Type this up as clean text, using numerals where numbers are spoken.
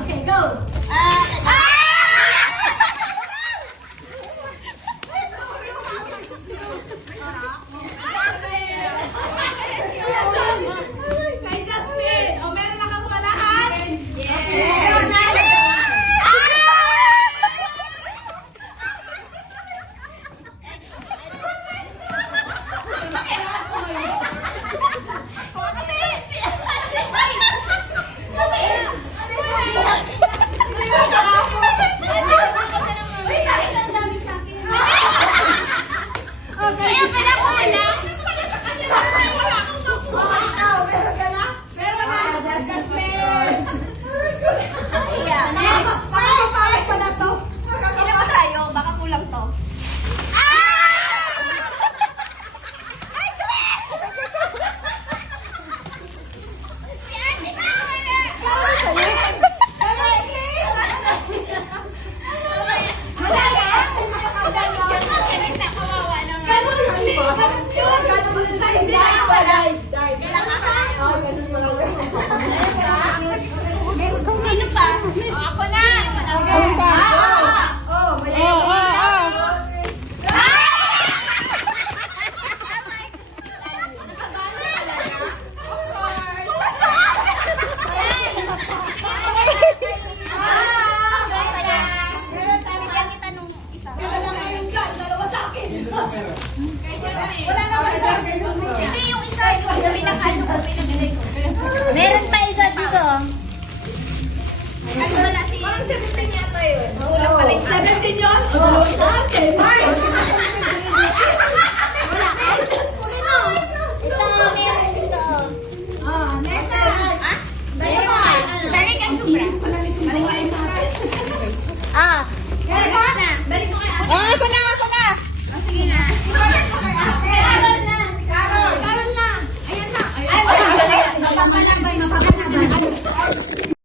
Okay, go! Kay Jasmine! O, meron na kang lahat? Yes! Meron na! Sino pa? Ako na! Ano pa? Wala naman sa akin. Hindi yung isa, yung pinakano ko, pinakilay ko. Meron pa isa dito. Ano wala si... Parang 17 yata yun. Kulang pala. 17 yun? Oo. Sa akin.